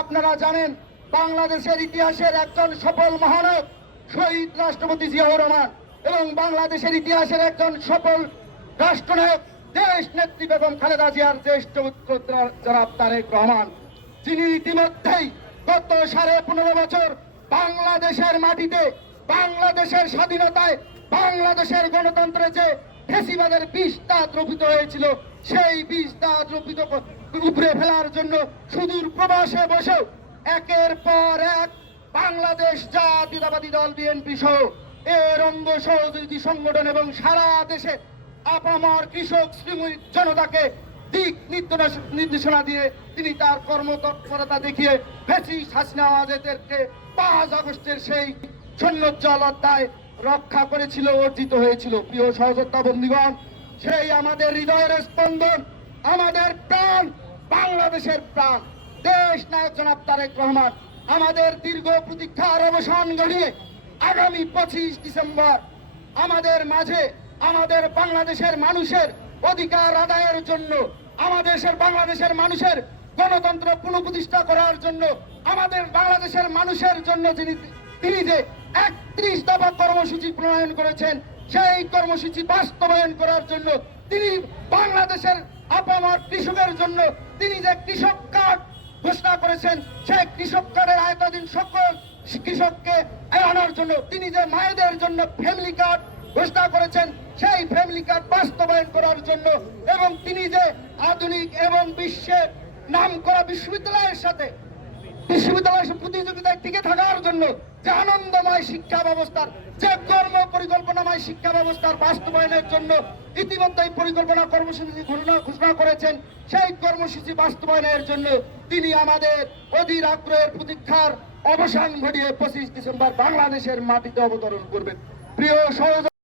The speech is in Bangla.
আপনারা জানেন বাংলাদেশের ইতিহাসের একজন সফল মহানায়ক শহীদ রাষ্ট্রপতি জিয়াউর রহমান এবং বাংলাদেশের ইতিহাসের একজন সফল রাষ্ট্রনায়ক দেশ নেত্রী বেগম খালেদা জিয়ার জ্যেষ্ঠ পুত্র জনাব তারেক রহমান, যিনি ইতিমধ্যেই গত 15.5 বছর বাংলাদেশের মাটিতে, বাংলাদেশের স্বাধীনতায়, বাংলাদেশের গণতন্ত্রে যে ফ্যাসিবাদের বিষটা দ্রবিত হয়েছিল, সেই বিষটা দ্রবিত উপরে ফেলার জন্য সুদূর প্রবাসে বসেও একের পর এক বাংলাদেশ জাতীয়তাবাদী দল বিএনপি সহ এর অঙ্গ সহযোগী সংগঠন এবং সারা দেশে আপামর কৃষক শ্রমিক জনতাকে দিক নির্দেশনা দিয়ে তিনি তার কর্মতৎপরতা দেখিয়ে ফ্যাসিস্ট হাসিনা ওয়াজেদকে 5 আগস্টের সেই সৈন্যজ্জ্বল অধ্যায় রক্ষা করেছিল, অর্জিত হয়েছিল। প্রিয় সহযোদ্ধা বন্ধুগণ, সেই আমাদের হৃদয়ের স্পন্দন, আমাদের প্রাণ, বাংলাদেশের প্রাণ দেশ নায়ক জনাব তারেক রহমান আমাদের দীর্ঘ প্রতীক্ষার অবসান ঘটিয়ে আগামী 25 ডিসেম্বর আমাদের মাঝে আমাদের বাংলাদেশের মানুষের অধিকার আদায়ের জন্য, বাংলাদেশের মানুষের গণতন্ত্র পুনঃপ্রতিষ্ঠা করার জন্য, আমাদের বাংলাদেশের মানুষের জন্য তিনি যে 31 দফা কর্মসূচি প্রণয়ন করেছেন, সেই কর্মসূচি বাস্তবায়ন করার জন্য তিনি বাংলাদেশের আপামর কৃষকের জন্য তিনি যে কৃষক কার্ড ঘোষণা করেছেন, সেই কৃষক কার্ডের আওতাধীন সকল কৃষককে আনার জন্য তিনি যে মায়েদের জন্য ফ্যামিলি কার্ড ঘোষণা করেছেন, সেই ফ্যামিলি কার্ড বাস্তবায়ন করার জন্য, এবং তিনি যে আধুনিক এবং বিশ্বের নামকরা বিশ্ববিদ্যালয়ের সাথে প্রতিযোগিতায় টিকে থাকার জন্য যে আনন্দময় শিক্ষা ব্যবস্থার, যে কর্ম পরিকল্পনাময় শিক্ষা ব্যবস্থার বাস্তবায়নের জন্য ইতিমধ্যেই পরিকল্পনা কর্মসূচি ঘোষণা করেছেন, সেই কর্মসূচি বাস্তবায়নের জন্য তিনি আমাদের অধীর আগ্রহের প্রতীক্ষার অবসান ঘটিয়ে 25 ডিসেম্বর বাংলাদেশের মাটিতে অবতরণ করবেন। প্রিয় সহযোগী